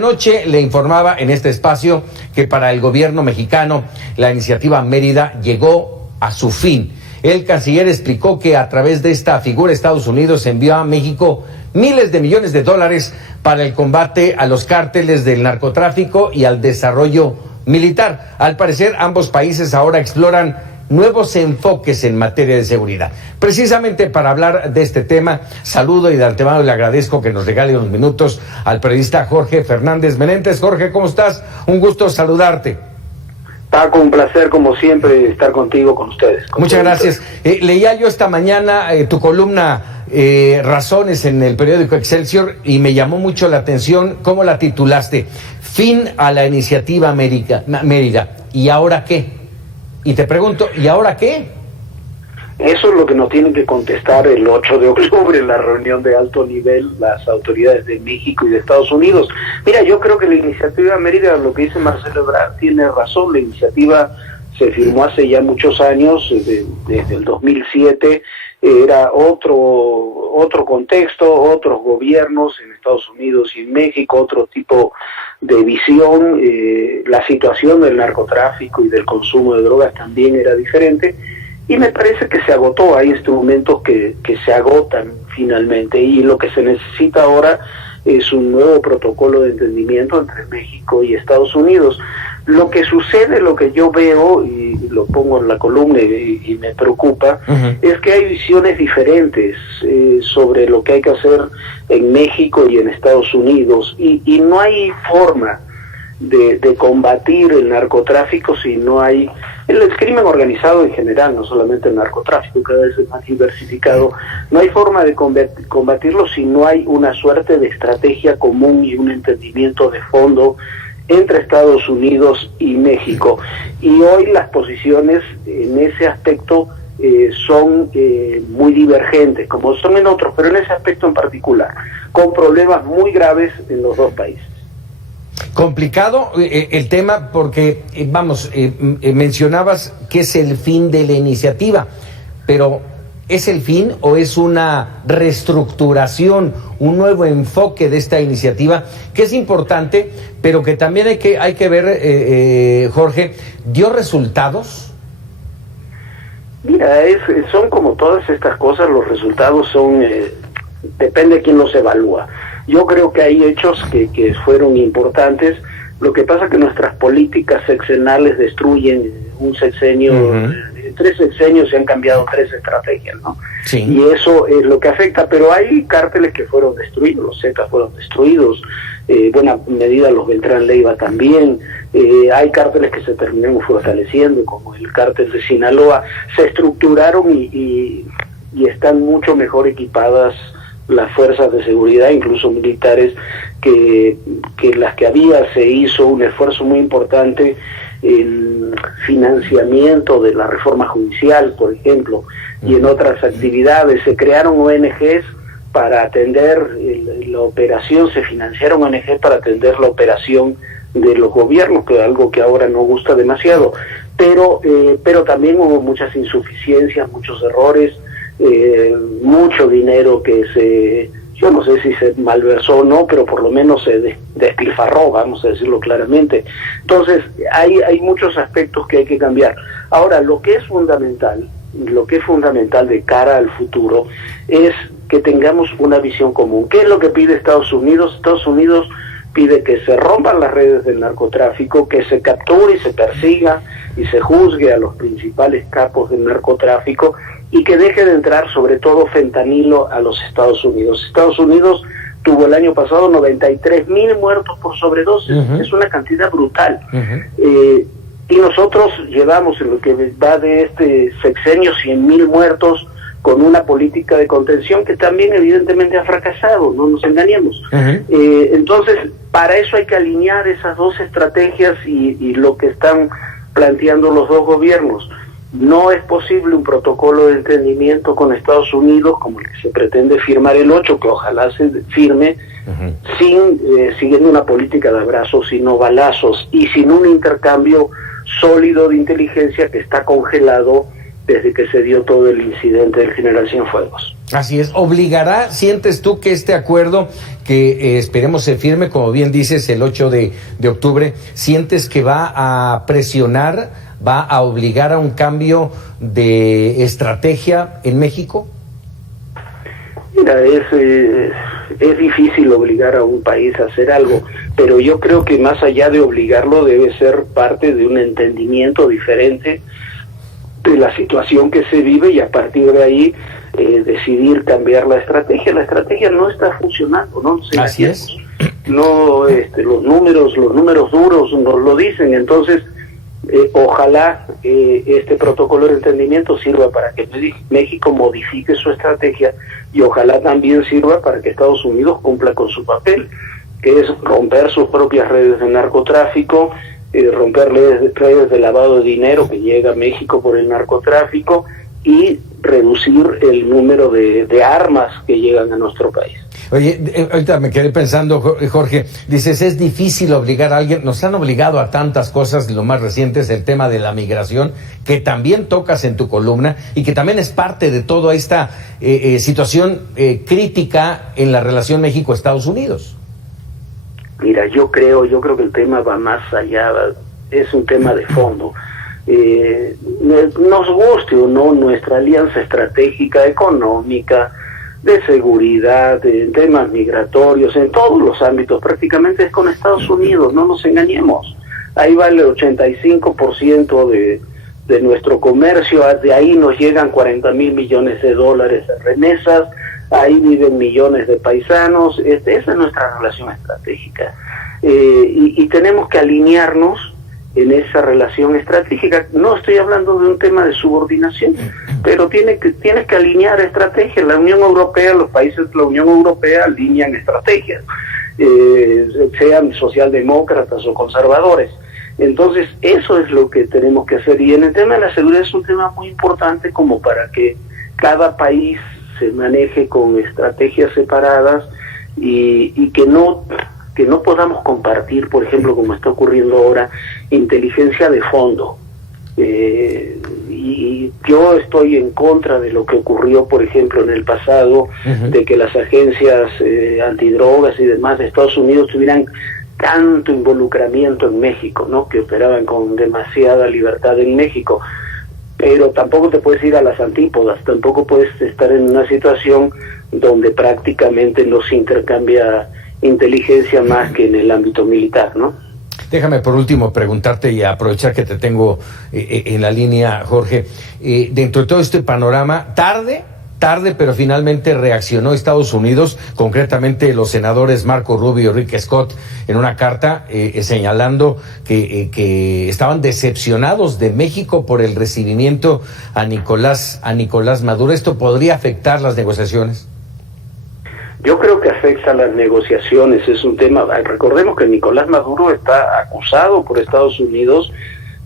Anoche le informaba en este espacio que para el gobierno mexicano la iniciativa Mérida llegó a su fin. El canciller explicó que a través de esta figura Estados Unidos envió a México miles de millones de dólares para el combate a los cárteles del narcotráfico y al desarrollo militar. Al parecer, ambos países ahora exploran nuevos enfoques en materia de seguridad. Precisamente para hablar de este tema, saludo y de antemano le agradezco que nos regale unos minutos al periodista Jorge Fernández Menéndez. Jorge, ¿cómo estás? Un gusto saludarte. Paco, un placer como siempre estar contigo, con ustedes. Muchas gracias. Leía yo esta mañana tu columna Razones en el periódico Excelsior y me llamó mucho la atención cómo la titulaste. Fin a la iniciativa Mérida. ¿Y ahora qué? Y te pregunto, ¿y ahora qué? Eso es lo que nos tienen que contestar el 8 de octubre en la reunión de alto nivel las autoridades de México y de Estados Unidos. Mira, yo creo que la iniciativa Mérida, lo que dice Marcelo Ebrard, tiene razón. La iniciativa se firmó hace ya muchos años, desde el 2007, era otro contexto, otros gobiernos en Estados Unidos y en México, otro tipo de visión. La situación del narcotráfico y del consumo de drogas también era diferente, y me parece que se agotó. Hay instrumentos que se agotan finalmente, y lo que se necesita ahora es un nuevo protocolo de entendimiento entre México y Estados Unidos. Lo que sucede, lo que yo veo, y lo pongo en la columna y me preocupa, es que hay visiones diferentes sobre lo que hay que hacer en México y en Estados Unidos, y no hay forma de combatir el narcotráfico si no hay el crimen organizado en general, no solamente el narcotráfico, cada vez es más diversificado. No hay forma de combatirlo si no hay una suerte de estrategia común y un entendimiento de fondo entre Estados Unidos y México. Y hoy las posiciones en ese aspecto son muy divergentes, como son en otros, pero en ese aspecto en particular, con problemas muy graves en los dos países. Complicado el tema porque, mencionabas que es el fin de la iniciativa, pero ¿es el fin o es una reestructuración, un nuevo enfoque de esta iniciativa que es importante, pero que también hay que ver, Jorge, dio resultados? Mira, son como todas estas cosas, los resultados son, depende de quién los evalúa. Yo creo que hay hechos que fueron importantes. Lo que pasa es que nuestras políticas sexenales destruyen un sexenio. En 3 sexenios se han cambiado 3 estrategias, ¿no? Sí. Y eso es lo que afecta, pero hay cárteles que fueron destruidos, los Zetas fueron destruidos, buena medida los Beltrán Leiva también, hay cárteles que se terminaron fortaleciendo, como el cártel de Sinaloa. Se estructuraron y están mucho mejor equipadas las fuerzas de seguridad, incluso militares, que las que había. Se hizo un esfuerzo muy importante en financiamiento de la reforma judicial, por ejemplo, y en otras actividades. Se crearon ONGs para atender la operación, se financiaron ONGs para atender la operación de los gobiernos, que es algo que ahora no gusta demasiado, pero también hubo muchas insuficiencias, muchos errores, mucho dinero que yo no sé si se malversó o no, pero por lo menos se despilfarró, vamos a decirlo claramente. Entonces, hay muchos aspectos que hay que cambiar. Ahora, lo que es fundamental de cara al futuro es que tengamos una visión común. ¿Qué es lo que pide Estados Unidos? Estados Unidos pide que se rompan las redes del narcotráfico, que se capture y se persiga y se juzgue a los principales capos del narcotráfico, y que deje de entrar sobre todo fentanilo a los Estados Unidos. Estados Unidos tuvo el año pasado 93,000 muertos por sobredosis. Es una cantidad brutal. Y nosotros llevamos en lo que va de este sexenio 100,000 muertos, con una política de contención que también evidentemente ha fracasado, no nos engañemos. Entonces, para eso hay que alinear esas dos estrategias y lo que están planteando los dos gobiernos. No es posible un protocolo de entendimiento con Estados Unidos como el que se pretende firmar el 8, que ojalá se firme, siguiendo una política de abrazos y no balazos, y sin un intercambio sólido de inteligencia que está congelado desde que se dio todo el incidente del General Cienfuegos. Así es. ¿Obligará, sientes tú, que este acuerdo, que esperemos se firme, como bien dices, el 8 de octubre, sientes que va a presionar, va a obligar a un cambio de estrategia en México? Mira, es difícil obligar a un país a hacer algo, pero yo creo que más allá de obligarlo debe ser parte de un entendimiento diferente de la situación que se vive, y a partir de ahí decidir cambiar la estrategia. La estrategia no está funcionando, ¿no? Así es. No, los números duros nos lo dicen. Entonces ojalá este protocolo de entendimiento sirva para que México modifique su estrategia, y ojalá también sirva para que Estados Unidos cumpla con su papel, que es romper sus propias redes de narcotráfico, romper redes de lavado de dinero que llega a México por el narcotráfico, y reducir el número de armas que llegan a nuestro país. Oye, ahorita me quedé pensando, Jorge, dices, es difícil obligar a alguien, nos han obligado a tantas cosas, lo más reciente es el tema de la migración, que también tocas en tu columna, y que también es parte de toda esta situación crítica en la relación México-Estados Unidos. Mira, yo creo que el tema va más allá, es un tema de fondo. Nos guste o no nuestra alianza estratégica, económica, de seguridad, en temas migratorios, en todos los ámbitos, prácticamente es con Estados Unidos, no nos engañemos. Ahí va el 85% de nuestro comercio, de ahí nos llegan 40,000 millones de dólares de remesas, ahí viven millones de paisanos, esa es nuestra relación estratégica. Y tenemos que alinearnos en esa relación estratégica. No estoy hablando de un tema de subordinación, pero tienes que alinear estrategias. La Unión Europea, los países de la Unión Europea alinean estrategias, sean socialdemócratas o conservadores. Entonces, eso es lo que tenemos que hacer. Y en el tema de la seguridad es un tema muy importante, como para que cada país se maneje con estrategias separadas, y que no podamos compartir, por ejemplo, como está ocurriendo ahora, inteligencia de fondo. Y yo estoy en contra de lo que ocurrió, por ejemplo, en el pasado, de que las agencias antidrogas y demás de Estados Unidos tuvieran tanto involucramiento en México, ¿no? Que operaban con demasiada libertad en México. Pero tampoco te puedes ir a las antípodas, tampoco puedes estar en una situación donde prácticamente no se intercambia inteligencia más que en el ámbito militar, ¿no? Déjame por último preguntarte, y aprovechar que te tengo en la línea, Jorge, dentro de todo este panorama, tarde, pero finalmente reaccionó Estados Unidos, concretamente los senadores Marco Rubio y Rick Scott, en una carta señalando que estaban decepcionados de México por el recibimiento a Nicolás Maduro. ¿Esto podría afectar las negociaciones? Yo creo que afecta a las negociaciones, es un tema. Recordemos que Nicolás Maduro está acusado por Estados Unidos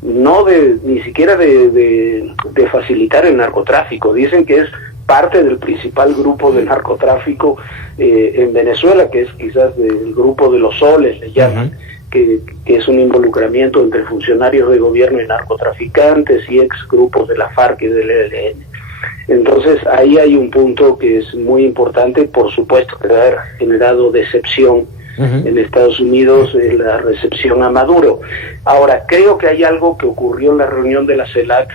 ni siquiera de facilitar el narcotráfico. Dicen que es parte del principal grupo de narcotráfico en Venezuela, que es quizás del grupo de los soles, le llaman, que es un involucramiento entre funcionarios de gobierno y narcotraficantes y ex grupos de la FARC y del ELN. Entonces ahí hay un punto que es muy importante. Por supuesto que ha generado decepción en Estados Unidos, la recepción a Maduro. Ahora, creo que hay algo que ocurrió en la reunión de la CELAC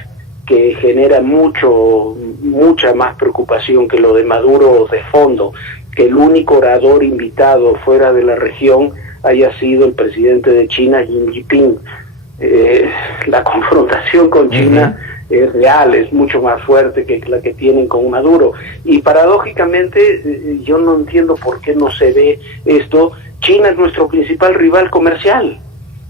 que genera mucha más preocupación que lo de Maduro de fondo, que el único orador invitado fuera de la región haya sido el presidente de China, Xi Jinping. La confrontación con China es real, es mucho más fuerte que la que tienen con Maduro, y paradójicamente yo no entiendo por qué no se ve esto. China es nuestro principal rival comercial,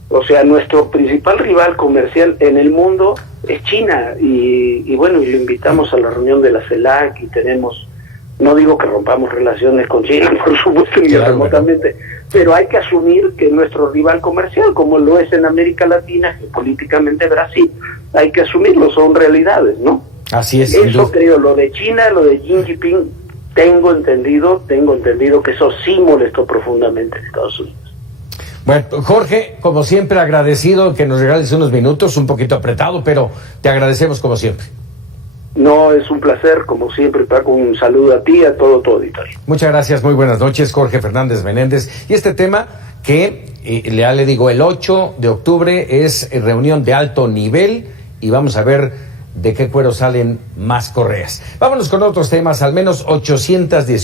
o sea, nuestro principal rival comercial en el mundo es China, y bueno, y lo invitamos a la reunión de la CELAC, y tenemos, no digo que rompamos relaciones con China, por supuesto, ni remotamente, pero hay que asumir que nuestro rival comercial, como lo es en América Latina, geopolíticamente Brasil, hay que asumirlo, son realidades, ¿no? Así es. Eso creo, lo de China, lo de Xi Jinping, tengo entendido que eso sí molestó profundamente a Estados Unidos. Bueno, Jorge, como siempre, agradecido que nos regales unos minutos, un poquito apretado, pero te agradecemos como siempre. No, es un placer, como siempre, Paco, un saludo a ti y a todo tu auditorio. Muchas gracias, muy buenas noches, Jorge Fernández Menéndez. Y este tema que, ya le digo, el 8 de octubre es reunión de alto nivel y vamos a ver de qué cuero salen más correas. Vámonos con otros temas, al menos 818